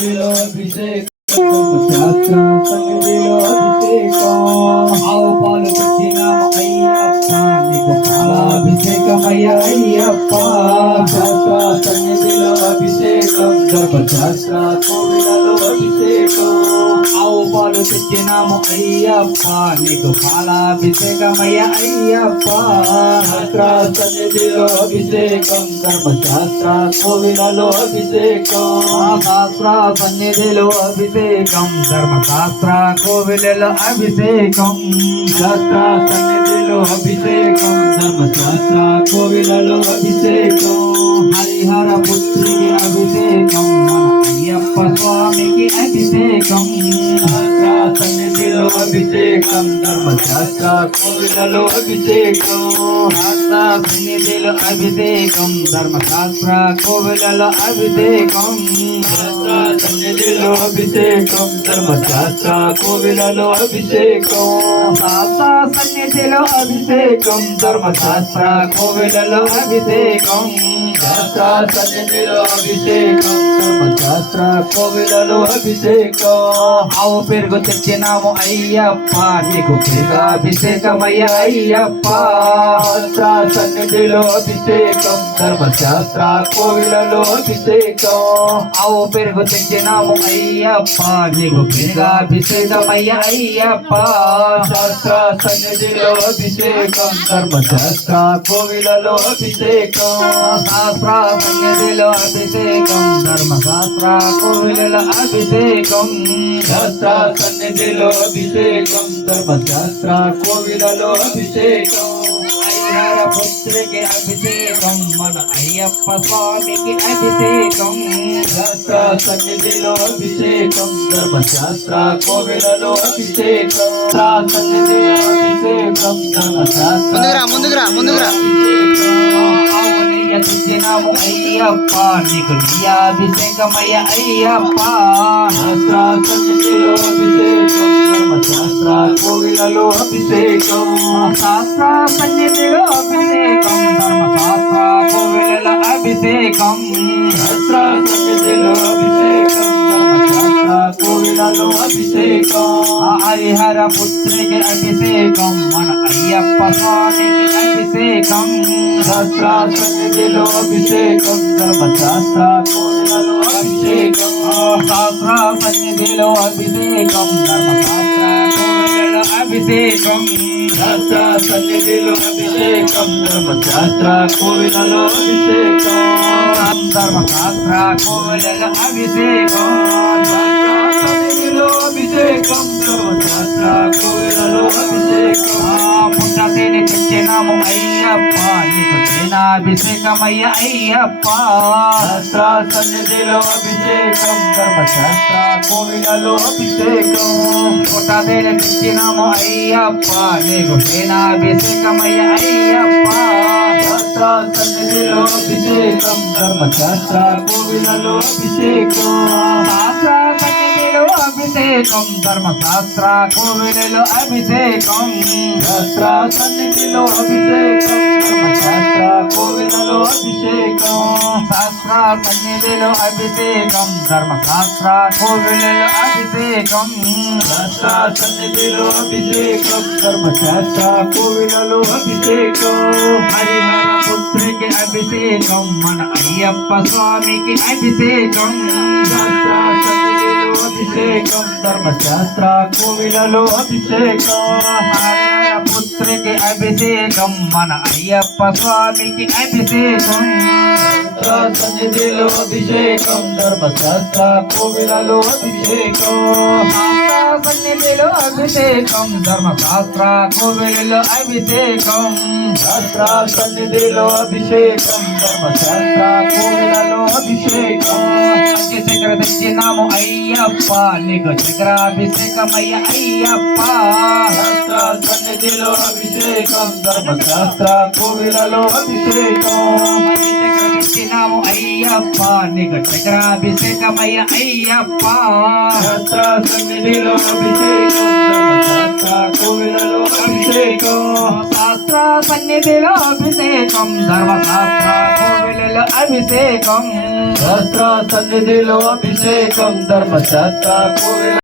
సన్నిధిలో అభిషేకం శాస్త్ర సన్నిధిలో అభిషేకం ఆవు పాలు పెట్టినాము అయ్యప్ప నీకు పాలాభిషేకమయ్య అయ్యప్ప శాస్త్ర సన్నిధిలో అభిషేకం ధర్మశాస్త్ర కోవిలలో అభిషేకం ఆవు పాలు తెచ్చినాము అయ్యప్ప నీకు పాలాభిషేకమయ్య అయ్యప్ప శాస్త్ర సన్నిధిలో అభిషేకం ధర్మశాస్త్ర కోవిలలో అభిషేకం శాస్త్ర సన్నిధిలో అభిషేకం ధర్మశాస్త్ర కోవిలలో అభిషేకం శాస్త్ర సన్నిధిలో అభిషేకం ధర్మశాస్త్ర కోవిలలో అభిషేకం హరిహర పుత్రికి అభిషేకం అయ్యప్ప స్వామికి అభిషేకం శాస్త్ర సన్నిధిలో అభిషేకం ధర్మశాస్త్ర కోవిలలో అభిషేకం శాస్త్ర సన్నిధిలో అభిషేకం ధర్మశాస్త్ర కోవిలలో అభిషేకం శాస్త్ర సన్నిధిలో అభిషేకం ధర్మశాస్త్ర కోవిలలో అభిషేకం శాస్త్ర సన్నిధిలో అభిషేకం ధర్మశాస్త్ర కోవిలలో అభిషేకం శాస్త్ర సన్నిధిలో అభిషేకం ధర్మశాస్త్ర కోవిలలో అభిషేకం ఆవు పెరుగు తెచ్చినాము అయ్యప్ప నీకు పెరుగాభిషేకమయ్య అయ్యప్ప శాస్త్ర సన్నిధిలో అభిషేకం ధర్మశాస్త్ర కోవిలలో అభిషేకం ఆవు పెరుగు తెచ్చినాము అయ్యప్ప నీకు పెరుగాభిషేకమయ్య అయ్యప్ప శాస్త్ర సన్నిధిలో అభిషేకం ధర్మశాస్త్ర కోవిలలో అభిషేకం శాస్త్ర సన్నిధిలో అభిషేకం ధర్మశాస్త్ర కోవిలలో అభిషేకం శాస్త్ర సన్నిధిలో అభిషేకం ధర్మశాస్త్ర కోవిలలో అభిషేకం హరిహర పుత్రికి అభిషేకం మన అయ్యప్ప స్వామికి అభిషేకం శాస్త్ర సన్నిధిలో అభిషేకం ధర్మశాస్త్ర కోవిలలో అభిషేకం సన్నిధిలో అభిషేకం ధర్మశాస్త్ర ముందుకురా తెచ్చినాము అయ్యప్ప నీకు నీయాభిషేకమయ్య అయ్యప్ప శాస్త్ర సన్నిధిలో అభిషేకం ధర్మశాస్త్ర కోవిలలో అభిషేకం శాస్త్ర సన్నిధిలో అభిషేకం ధర్మశాస్త్ర కోవిలలో అభిషేకం శాస్త్ర సన్నిధిలో అభిషేకం ధర్మశాస్త్ర కోవిలలో అభిషేకం హరిహర పుత్రికి అభిషేకం మన అయ్యప్ప స్వామికి అభిషేకం శాస్త్ర సన్నిధిలో అభిషేకం ధర్మశాస్త్ర కోవిలలో అభిషేకం శాస్త్ర సన్నిధిలో అభిషేకం ధర్మశాస్త్ర కోవిలలో అభిషేకం శాస్త్ర సన్నిధిలో అభిషేకం ధర్మశాస్త్ర కోవిలలో అభిషేకం ధర్మశాస్త్ర కోవిలలో అభిషేకం సన్నిధిలో అభిషేకం ధర్మశాస్త్ర కోవిలలో అభిషేకం పుట్టతేని తెచ్చినాము అయ్యప్ప నీకు తేనాభిషేకమయ్య అయ్యప్ప శాస్త్ర సన్నిధిలో అభిషేకం ధర్మశాస్త్ర కోవిలలో అభిషేకం పుట్టతేని తెచ్చినాము అయ్యప్ప నీకు తేనాభిషేకమయ్య అయ్యప్ప శాస్త్ర సన్నిధిలో అభిషేకం ధర్మశాస్త్ర కోవిలలో అభిషేకం శాస్త్ర సన్నిధిలో అభిషేకం ధర్మశాస్త్ర కోవిలలో అభిషేకం శాస్త్ర సన్నిధిలో అభిషేకం ధర్మశాస్త్ర కోవిలలో అభిషేకం శాస్త్ర సన్నిధిలో అభిషేకం ధర్మశాస్త్ర కోవిలలో అభిషేకం శాస్త్ర సన్నిధిలో అభిషేకం ధర్మశాస్త్ర కోవిలలో అభిషేకం హరిహర పుత్రికి అభిషేకం మన అయ్యప్ప స్వామికి అభిషేకం శాస్త్ర సన్నిధిలో అభిషేకం ధర్మశాస్త్ర కోవిలలో అభిషేకం హరిహర పుత్రికి అభిషేకం మన అయ్యప్ప స్వామికి అభిషేకం సన్నిధిలో అభిషేకం ధర్మశాస్త్ర కోవిలలో అభిషేకం సన్నిధిలో అభిషేకం ధర్మశాస్త్ర కోవిలలో అభిషేకం శాస్త్ర సన్నిధిలో అభిషేకం ధర్మశాస్త్ర కోవిలలో అభిషేకం శిఖర తెచ్చినాము అయ్యప్ప నీకు శిఖరాభిషేకమయ్య అయ్యప్ప శాస్త్ర సన్నిధిలో అభిషేకం ధర్మశాస్త్ర కోవిలలో అభిషేకం తెచ్చినాము అయ్యప్ప నీకు శిఖరాభిషేకమయ్య అయ్యప్ప శాస్త్ర సన్నిధిలో అభిషేకం ధర్మశాస్త్ర కోవిలలో అభిషేకం శాస్త్ర సన్నిధిలో అభిషేకం ధర్మశాస్త్ర కోవిలలో అభిషేకం శాస్త్ర సన్నిధిలో అభిషేకం అభిషేకం ధర్మశాస్త్ర కోవిల